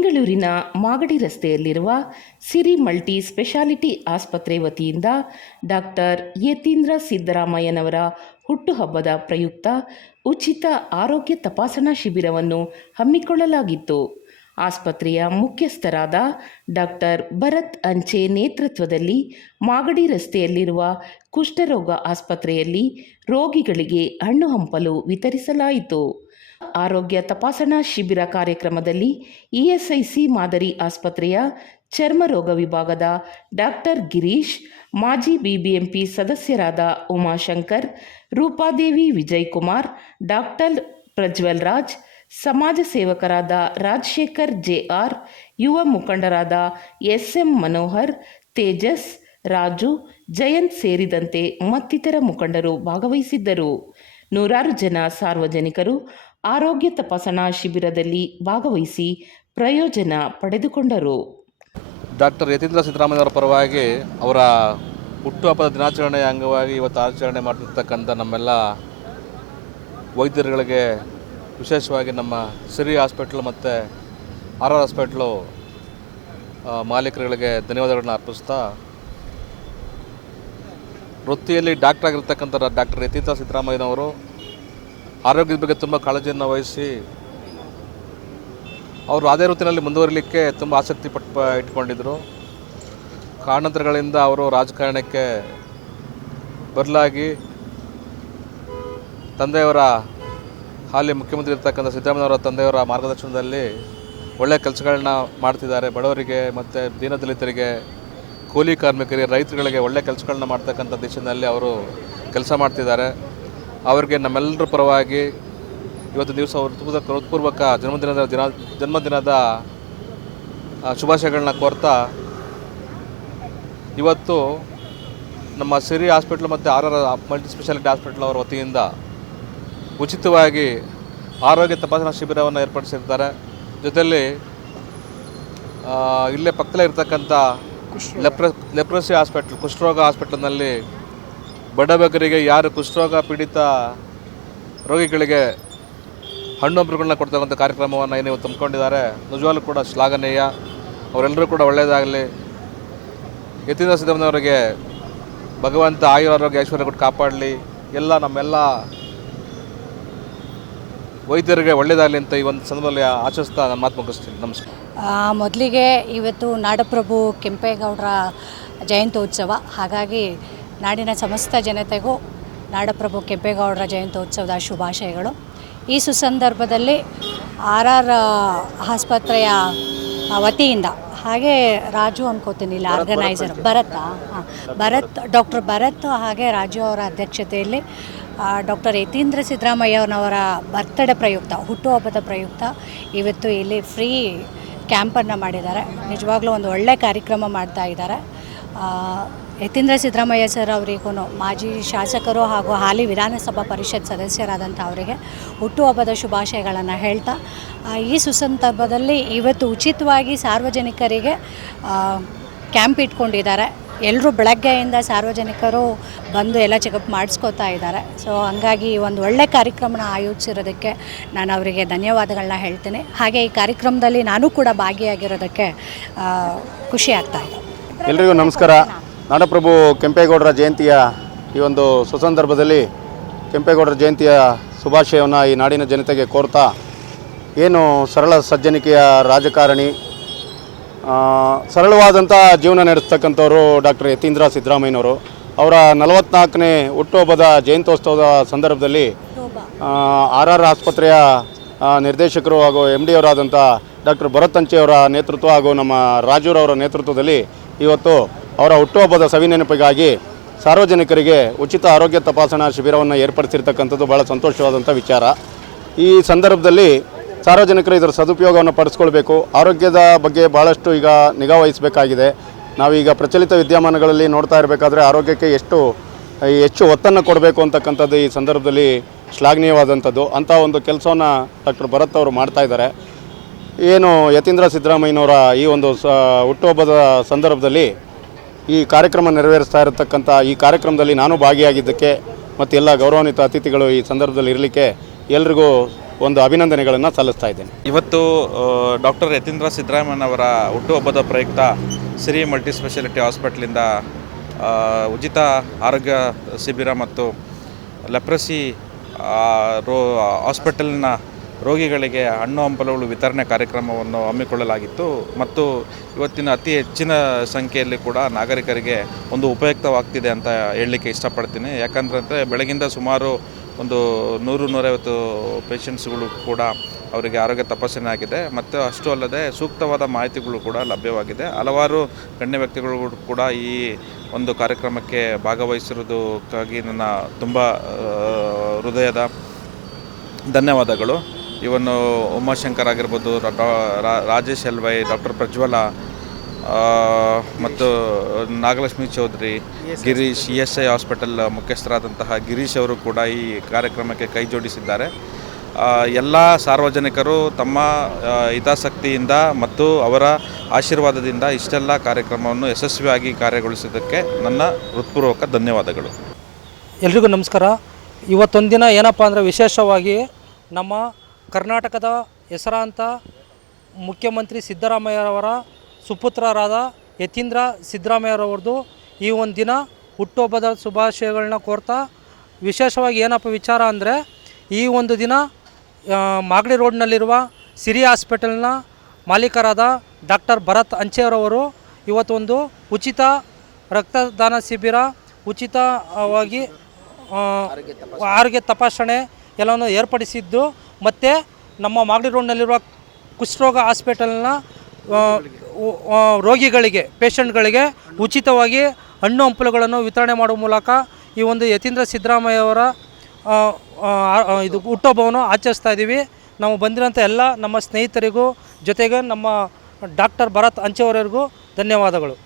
ಬೆಂಗಳೂರಿನ ಮಾಗಡಿ ರಸ್ತೆಯಲ್ಲಿರುವ ಸಿರಿ multi speciality ಆಸ್ಪತ್ರೆ ವತಿಯಿಂದ ಡಾಕ್ಟರ್ ಯತೀಂದ್ರ ಸಿದ್ದರಾಮಯ್ಯನವರ ಹುಟ್ಟುಹಬ್ಬದ ಪ್ರಯುಕ್ತ ಉಚಿತ ಆರೋಗ್ಯ ತಪಾಸಣಾ ಶಿಬಿರವನ್ನು ಹಮ್ಮಿಕೊಳ್ಳಲಾಗಿತ್ತು. ಆಸ್ಪತ್ರೆಯ ಮುಖ್ಯಸ್ಥರಾದ ಡಾಕ್ಟರ್ ಭರತ್ ಅಂಚೆ ನೇತೃತ್ವದಲ್ಲಿ ಮಾಗಡಿ ರಸ್ತೆಯಲ್ಲಿರುವ ಕುಷ್ಠರೋಗ ಆಸ್ಪತ್ರೆಯಲ್ಲಿ ರೋಗಿಗಳಿಗೆ ಹಣ್ಣು ಹಂಪಲು ವಿತರಿಸಲಾಯಿತು. ಆರೋಗ್ಯ ತಪಾಸಣಾ ಶಿಬಿರ ಕಾರ್ಯಕ್ರಮದಲ್ಲಿ ಇಎಸ್ಐಸಿ ಮಾದರಿ ಆಸ್ಪತ್ರೆಯ ಚರ್ಮರೋಗ ವಿಭಾಗದ ಡಾಕ್ಟರ್ ಗಿರೀಶ್, ಮಾಜಿ ಬಿಬಿಎಂಪಿ ಸದಸ್ಯರಾದ ಉಮಾಶಂಕರ್, ರೂಪಾದೇವಿ ವಿಜಯಕುಮಾರ್, ಡಾಕ್ಟರ್ ಪ್ರಜ್ವಲ್ ರಾಜ್, ಸಮಾಜ ಸೇವಕರಾದ ರಾಜಶೇಖರ್ ಜೆಆರ್, ಯುವ ಮುಖಂಡರಾದ ಎಸ್ಎಂ ಮನೋಹರ್, ತೇಜಸ್, ರಾಜು, ಜಯಂತ್ ಸೇರಿದಂತೆ ಮತ್ತಿತರ ಮುಖಂಡರು ಭಾಗವಹಿಸಿದ್ದರು. ನೂರಾರು ಜನ ಸಾರ್ವಜನಿಕರು ಆರೋಗ್ಯ ತಪಾಸಣಾ ಶಿಬಿರದಲ್ಲಿ ಭಾಗವಹಿಸಿ ಪ್ರಯೋಜನ ಪಡೆದುಕೊಂಡರು. ಡಾಕ್ಟರ್ ಯತೀಂದ್ರ ಸಿದ್ದರಾಮಯ್ಯವರ ಪರವಾಗಿ ಅವರ ಹುಟ್ಟುಹಬ್ಬದ ದಿನಾಚರಣೆಯ ಅಂಗವಾಗಿ ಇವತ್ತು ಆಚರಣೆ ಮಾಡ್ತಿರ್ತಕ್ಕಂಥ ನಮ್ಮೆಲ್ಲ ವೈದ್ಯರುಗಳಿಗೆ, ವಿಶೇಷವಾಗಿ ನಮ್ಮ ಸಿರಿ ಹಾಸ್ಪಿಟ್ಲು ಮತ್ತು ಆರ್ ಹಾಸ್ಪಿಟ್ಲು ಮಾಲೀಕರುಗಳಿಗೆ ಧನ್ಯವಾದಗಳನ್ನ ಅರ್ಪಿಸ್ತಾ, ವೃತ್ತಿಯಲ್ಲಿ ಡಾಕ್ಟರ್ ಆಗಿರ್ತಕ್ಕಂಥ ಡಾಕ್ಟರ್ ಯತೀಂದ್ರ ಸಿದ್ದರಾಮಯ್ಯನವರು ಆರೋಗ್ಯದ ಬಗ್ಗೆ ತುಂಬ ಕಾಳಜಿಯನ್ನು ವಹಿಸಿ ಅವರು ಅದೇ ವೃತ್ತಿನಲ್ಲಿ ಮುಂದುವರಿಲಿಕ್ಕೆ ತುಂಬ ಆಸಕ್ತಿ ಇಟ್ಕೊಂಡಿದ್ದರು. ಕಾರಣಾಂತರಗಳಿಂದ ಅವರು ರಾಜಕಾರಣಕ್ಕೆ ಬದಲಾಗಿ ತಂದೆಯವರ ಹಾಲಿ ಮುಖ್ಯಮಂತ್ರಿ ಇರ್ತಕ್ಕಂಥ ಸಿದ್ದರಾಮಯ್ಯವರ ತಂದೆಯವರ ಮಾರ್ಗದರ್ಶನದಲ್ಲಿ ಒಳ್ಳೆಯ ಕೆಲಸಗಳನ್ನ ಮಾಡ್ತಿದ್ದಾರೆ. ಬಡವರಿಗೆ ಮತ್ತು ದೀನದಲಿತರಿಗೆ, ಕೂಲಿ ಕಾರ್ಮಿಕರಿಗೆ, ರೈತರುಗಳಿಗೆ ಒಳ್ಳೆಯ ಕೆಲಸಗಳನ್ನ ಮಾಡ್ತಕ್ಕಂಥ ದಿಶೆಯಲ್ಲಿ ಅವರು ಕೆಲಸ ಮಾಡ್ತಿದ್ದಾರೆ. ಅವರಿಗೆ ನಮ್ಮೆಲ್ಲರ ಪರವಾಗಿ ಇವತ್ತು ದಿವಸ ಅವರು ಹೃತ್ಪೂರ್ವಕ ಜನ್ಮದಿನದ ಶುಭಾಶಯಗಳನ್ನ ಕೋರ್ತಾ, ಇವತ್ತು ನಮ್ಮ ಸಿರಿ ಹಾಸ್ಪಿಟ್ಲ್ ಮತ್ತು ಆರ್ ಮಲ್ಟಿ ಸ್ಪೆಷಾಲಿಟಿ ಹಾಸ್ಪಿಟ್ಲ್ ಅವರ ವತಿಯಿಂದ ಉಚಿತವಾಗಿ ಆರೋಗ್ಯ ತಪಾಸಣಾ ಶಿಬಿರವನ್ನು ಏರ್ಪಡಿಸಿರ್ತಾರೆ. ಜೊತೆಯಲ್ಲಿ ಇಲ್ಲೇ ಪಕ್ಕದಲ್ಲೇ ಇರ್ತಕ್ಕಂಥ ಲೆಪ್ರಸಿ ಹಾಸ್ಪಿಟ್ಲ್, ಕುಷ್ಠರೋಗ ಹಾಸ್ಪಿಟ್ಲ್ನಲ್ಲಿ ಬಡಬಗರಿಗೆ, ಯಾರು ಕುಷ್ಠರೋಗ ಪೀಡಿತ ರೋಗಿಗಳಿಗೆ ಹಣ್ಣು ಹಂಪಲುಗಳನ್ನ ಕೊಡ್ತಕ್ಕಂಥ ಕಾರ್ಯಕ್ರಮವನ್ನು ಏನು ತುಂಬಿಕೊಂಡಿದ್ದಾರೆ. ನಿಜವಾಗ್ಲೂ ಕೂಡ ಶ್ಲಾಘನೀಯ. ಅವರೆಲ್ಲರೂ ಕೂಡ ಒಳ್ಳೆಯದಾಗಲಿ. ಯತೀಂದ್ರ ಸಿದ್ದರಾಮಯ್ಯವರಿಗೆ ಭಗವಂತ ಆಯುರಾರೋಗ್ಯ ಐಶ್ವರ್ಯ ಕೊಟ್ಟು ಕಾಪಾಡಲಿ. ನಮ್ಮೆಲ್ಲ ವೈದ್ಯರಿಗೆ ಒಳ್ಳೆಯದಾಗಲಿ ಅಂತ ಈ ಒಂದು ಸಂದರ್ಭದಲ್ಲಿ ಆಶಿಸ್ತಾ ನನ್ನ ಮಾತು ಮುಗಿಸ್ತೀನಿ. ನಮಸ್ಕಾರ. ಮೊದಲಿಗೆ ಇವತ್ತು ನಾಡಪ್ರಭು ಕೆಂಪೇಗೌಡರ ಜಯಂತ್ಯೋತ್ಸವ. ಹಾಗಾಗಿ ನಾಡಿನ ಸಮಸ್ತ ಜನತೆಗೂ ನಾಡಪ್ರಭು ಕೆಂಪೇಗೌಡರ ಜಯಂತ್ಯೋತ್ಸವದ ಶುಭಾಶಯಗಳು. ಈ ಸುಸಂದರ್ಭದಲ್ಲಿ ಆರ್ ಆಸ್ಪತ್ರೆಯ ವತಿಯಿಂದ, ಹಾಗೆ ರಾಜು ಅನ್ಕೋತೀನಿ ಇಲ್ಲ ಆರ್ಗನೈಸರ್ ಡಾಕ್ಟರ್ ಭರತ್ ಹಾಗೆ ರಾಜು ಅವರ ಅಧ್ಯಕ್ಷತೆಯಲ್ಲಿ ಡಾಕ್ಟರ್ ಯತೀಂದ್ರ ಸಿದ್ದರಾಮಯ್ಯನವರ ಬರ್ತ್ಡೇ ಪ್ರಯುಕ್ತ, ಹುಟ್ಟುಹಬ್ಬದ ಪ್ರಯುಕ್ತ ಇವತ್ತು ಇಲ್ಲಿ ಫ್ರೀ ಕ್ಯಾಂಪನ್ನು ಮಾಡಿದ್ದಾರೆ. ನಿಜವಾಗ್ಲೂ ಒಂದು ಒಳ್ಳೆಯ ಕಾರ್ಯಕ್ರಮ ಮಾಡ್ತಾ ಇದ್ದಾರೆ. ಯತೀಂದ್ರ ಸಿದ್ದರಾಮಯ್ಯ ಸರ್ ಅವರಿಗೂ, ಮಾಜಿ ಶಾಸಕರು ಹಾಗೂ ಹಾಲಿ ವಿಧಾನಸಭಾ ಪರಿಷತ್ ಸದಸ್ಯರಾದಂಥ ಅವರಿಗೆ ಹುಟ್ಟುಹಬ್ಬದ ಶುಭಾಶಯಗಳನ್ನು ಹೇಳ್ತಾ, ಈ ಸುಸಂದರ್ಭದಲ್ಲಿ ಇವತ್ತು ಉಚಿತವಾಗಿ ಸಾರ್ವಜನಿಕರಿಗೆ ಕ್ಯಾಂಪ್ ಇಟ್ಕೊಂಡಿದ್ದಾರೆ. ಎಲ್ಲರೂ ಬೆಳಗ್ಗೆಯಿಂದ ಸಾರ್ವಜನಿಕರು ಬಂದು ಎಲ್ಲ ಚೆಕಪ್ ಮಾಡಿಸ್ಕೋತಾ ಇದ್ದಾರೆ. ಸೊ ಹಂಗಾಗಿ ಒಂದು ಒಳ್ಳೆ ಕಾರ್ಯಕ್ರಮನ ಆಯೋಜಿಸಿರೋದಕ್ಕೆ ನಾನು ಅವರಿಗೆ ಧನ್ಯವಾದಗಳನ್ನ ಹೇಳ್ತೀನಿ. ಹಾಗೆ ಈ ಕಾರ್ಯಕ್ರಮದಲ್ಲಿ ನಾನು ಕೂಡ ಭಾಗಿಯಾಗಿರೋದಕ್ಕೆ ಖುಷಿ ಆಗ್ತಾ ಇದೆ. ಎಲ್ರಿಗೂ ನಮಸ್ಕಾರ. ನಾಡಪ್ರಭು ಕೆಂಪೇಗೌಡರ ಜಯಂತಿಯ ಈ ಒಂದು ಸುಸಂದರ್ಭದಲ್ಲಿ ಕೆಂಪೇಗೌಡರ ಜಯಂತಿಯ ಶುಭಾಶಯವನ್ನು ಈ ನಾಡಿನ ಜನತೆಗೆ ಕೋರ್ತಾ, ಏನು ಸರಳ ಸಜ್ಜನಿಕೆಯ ರಾಜಕಾರಣಿ, ಸರಳವಾದಂಥ ಜೀವನ ನಡೆಸ್ತಕ್ಕಂಥವರು ಡಾಕ್ಟರ್ ಯತೀಂದ್ರ ಸಿದ್ದರಾಮಯ್ಯನವರು. ಅವರ 44ನೇ ಹುಟ್ಟುಹಬ್ಬದ ಜಯಂತ್ಯೋತ್ಸವದ ಸಂದರ್ಭದಲ್ಲಿ ಆರ್ ಆಸ್ಪತ್ರೆಯ ನಿರ್ದೇಶಕರು ಹಾಗೂ MD ಅವರಾದಂಥ ಡಾಕ್ಟರ್ ಭರತ್ ಅಂಚೆಯವರ ನೇತೃತ್ವ ಹಾಗೂ ನಮ್ಮ ರಾಜೂರವರ ನೇತೃತ್ವದಲ್ಲಿ ಇವತ್ತು ಅವರ ಹುಟ್ಟುಹಬ್ಬದ ಸವಿನೆನಪಿಗಾಗಿ ಸಾರ್ವಜನಿಕರಿಗೆ ಉಚಿತ ಆರೋಗ್ಯ ತಪಾಸಣಾ ಶಿಬಿರವನ್ನು ಏರ್ಪಡಿಸಿರ್ತಕ್ಕಂಥದ್ದು ಭಾಳ ಸಂತೋಷವಾದಂಥ ವಿಚಾರ. ಈ ಸಂದರ್ಭದಲ್ಲಿ ಸಾರ್ವಜನಿಕರು ಇದರ ಸದುಪಯೋಗವನ್ನು ಪಡಿಸ್ಕೊಳ್ಬೇಕು. ಆರೋಗ್ಯದ ಬಗ್ಗೆ ಭಾಳಷ್ಟು ಈಗ ನಿಗಾ ವಹಿಸಬೇಕಾಗಿದೆ. ನಾವೀಗ ಪ್ರಚಲಿತ ವಿದ್ಯಮಾನಗಳಲ್ಲಿ ನೋಡ್ತಾ ಇರಬೇಕಾದ್ರೆ ಆರೋಗ್ಯಕ್ಕೆ ಹೆಚ್ಚು ಒತ್ತನ್ನು ಕೊಡಬೇಕು ಅಂತಕ್ಕಂಥದ್ದು ಈ ಸಂದರ್ಭದಲ್ಲಿ ಶ್ಲಾಘನೀಯವಾದಂಥದ್ದು. ಅಂಥ ಒಂದು ಕೆಲಸವನ್ನು ಡಾಕ್ಟರ್ ಭರತ್ ಅವರು ಮಾಡ್ತಾ ಇದ್ದಾರೆ. ಏನು ಯತೀಂದ್ರ ಸಿದ್ದರಾಮಯ್ಯನವರ ಈ ಒಂದು ಹುಟ್ಟುಹಬ್ಬದ ಸಂದರ್ಭದಲ್ಲಿ ಈ ಕಾರ್ಯಕ್ರಮ ನೆರವೇರಿಸ್ತಾ ಇರತಕ್ಕಂಥ ಈ ಕಾರ್ಯಕ್ರಮದಲ್ಲಿ ನಾನು ಭಾಗಿಯಾಗಿದ್ದಕ್ಕೆ ಮತ್ತು ಎಲ್ಲ ಗೌರವಾನ್ವಿತ ಅತಿಥಿಗಳು ಈ ಸಂದರ್ಭದಲ್ಲಿ ಇರಲಿಕ್ಕೆ ಎಲ್ರಿಗೂ ಒಂದು ಅಭಿನಂದನೆಗಳನ್ನು ಸಲ್ಲಿಸ್ತಾ ಇದ್ದೇನೆ. ಇವತ್ತು ಡಾಕ್ಟರ್ ಯತೀಂದ್ರ ಸಿದ್ದರಾಮಯ್ಯನವರ ಹುಟ್ಟುಹಬ್ಬದ ಪ್ರಯುಕ್ತ ಸಿರಿ ಮಲ್ಟಿ ಸ್ಪೆಷಾಲಿಟಿ ಹಾಸ್ಪಿಟ್ಲಿಂದ ಉಚಿತ ಆರೋಗ್ಯ ಶಿಬಿರ ಮತ್ತು ಲೆಪ್ರಸಿ ಹಾಸ್ಪಿಟಲ್ನ ರೋಗಿಗಳಿಗೆ ಹಣ್ಣು ಹಂಪಲುಗಳು ವಿತರಣೆ ಕಾರ್ಯಕ್ರಮವನ್ನು ಹಮ್ಮಿಕೊಳ್ಳಲಾಗಿತ್ತು ಮತ್ತು ಇವತ್ತಿನ ಅತಿ ಹೆಚ್ಚಿನ ಸಂಖ್ಯೆಯಲ್ಲಿ ಕೂಡ ನಾಗರಿಕರಿಗೆ ಒಂದು ಉಪಯುಕ್ತವಾಗ್ತಿದೆ ಅಂತ ಹೇಳಲಿಕ್ಕೆ ಇಷ್ಟಪಡ್ತೀನಿ. ಯಾಕಂದರೆ ಬೆಳಗಿಂದ ಸುಮಾರು ಒಂದು 100-150 ಪೇಷಂಟ್ಸ್ಗಳು ಕೂಡ ಅವರಿಗೆ ಆರೋಗ್ಯ ತಪಾಸಣೆ ಆಗಿದೆ ಮತ್ತು ಅಷ್ಟು ಅಲ್ಲದೆ ಸೂಕ್ತವಾದ ಮಾಹಿತಿಗಳು ಕೂಡ ಲಭ್ಯವಾಗಿದೆ. ಹಲವಾರು ಗಣ್ಯ ವ್ಯಕ್ತಿಗಳು ಕೂಡ ಈ ಒಂದು ಕಾರ್ಯಕ್ರಮಕ್ಕೆ ಭಾಗವಹಿಸಿರುವುದಕ್ಕಾಗಿ ನನ್ನ ತುಂಬ ಹೃದಯದ ಧನ್ಯವಾದಗಳು. ಇವನ್ನು ಉಮಾಶಂಕರ್ ಆಗಿರ್ಬೋದು, ರಾಜೇಶ್ ಎಲ್ವೈ, ಡಾಕ್ಟರ್ ಪ್ರಜ್ವಲ ಮತ್ತು ನಾಗಲಕ್ಷ್ಮಿ ಚೌಧರಿ, ಗಿರೀಶ್, ESI ಹಾಸ್ಪಿಟಲ್ ಮುಖ್ಯಸ್ಥರಾದಂತಹ ಗಿರೀಶ್ ಅವರು ಕೂಡ ಈ ಕಾರ್ಯಕ್ರಮಕ್ಕೆ ಕೈ ಜೋಡಿಸಿದ್ದಾರೆ. ಎಲ್ಲ ಸಾರ್ವಜನಿಕರು ತಮ್ಮ ಹಿತಾಸಕ್ತಿಯಿಂದ ಮತ್ತು ಅವರ ಆಶೀರ್ವಾದದಿಂದ ಇಷ್ಟೆಲ್ಲ ಕಾರ್ಯಕ್ರಮವನ್ನು ಯಶಸ್ವಿಯಾಗಿ ಕಾರ್ಯಗೊಳಿಸಿದ್ದಕ್ಕೆ ನನ್ನ ಹೃತ್ಪೂರ್ವಕ ಧನ್ಯವಾದಗಳು. ಎಲ್ರಿಗೂ ನಮಸ್ಕಾರ. ಇವತ್ತೊಂದು ದಿನ ಏನಪ್ಪ ಅಂದರೆ ವಿಶೇಷವಾಗಿ ನಮ್ಮ ಕರ್ನಾಟಕದ ಹೆಸರಾಂತ ಮುಖ್ಯಮಂತ್ರಿ ಸಿದ್ದರಾಮಯ್ಯರವರ ಸುಪುತ್ರರಾದ ಯತೀಂದ್ರ ಸಿದ್ದರಾಮಯ್ಯರವ್ರದ್ದು ಈ ಒಂದು ದಿನ ಹುಟ್ಟುಹಬ್ಬದ ಶುಭಾಶಯಗಳನ್ನ ಕೋರ್ತಾ, ವಿಶೇಷವಾಗಿ ಏನಪ್ಪ ವಿಚಾರ ಅಂದರೆ ಈ ಒಂದು ದಿನ ಮಾಗಡಿ ರೋಡ್ನಲ್ಲಿರುವ ಸಿರಿ ಹಾಸ್ಪಿಟಲ್ನ ಮಾಲೀಕರಾದ ಡಾಕ್ಟರ್ ಭರತ್ ಅಂಚೆರವರು ಇವತ್ತೊಂದು ಉಚಿತ ರಕ್ತದಾನ ಶಿಬಿರ, ಉಚಿತವಾಗಿ ಆರೋಗ್ಯ ತಪಾಸಣೆ ಎಲ್ಲವನ್ನು ಏರ್ಪಡಿಸಿದ್ದು ಮತ್ತು ನಮ್ಮ ಮಾಗಡಿ ರೋಡ್ನಲ್ಲಿರುವ ಕುಷ್ಠರೋಗ ಹಾಸ್ಪಿಟಲ್ನ ರೋಗಿಗಳಿಗೆ, ಪೇಷಂಟ್ಗಳಿಗೆ ಉಚಿತವಾಗಿ ಹಣ್ಣು ಹಂಪಲುಗಳನ್ನು ವಿತರಣೆ ಮಾಡುವ ಮೂಲಕ ಈ ಒಂದು ಯತೀಂದ್ರ ಸಿದ್ದರಾಮಯ್ಯವರ ಇದು ಹುಟ್ಟುಹಬ್ಬವನ್ನು ಆಚರಿಸ್ತಾ ಇದ್ದೀವಿ. ನಾವು ಬಂದಿರೋಂಥ ಎಲ್ಲ ನಮ್ಮ ಸ್ನೇಹಿತರಿಗೂ ಜೊತೆಗೆ ನಮ್ಮ ಡಾಕ್ಟರ್ ಭರತ್ ಅಂಚೆಯವರಿಗೂ ಧನ್ಯವಾದಗಳು.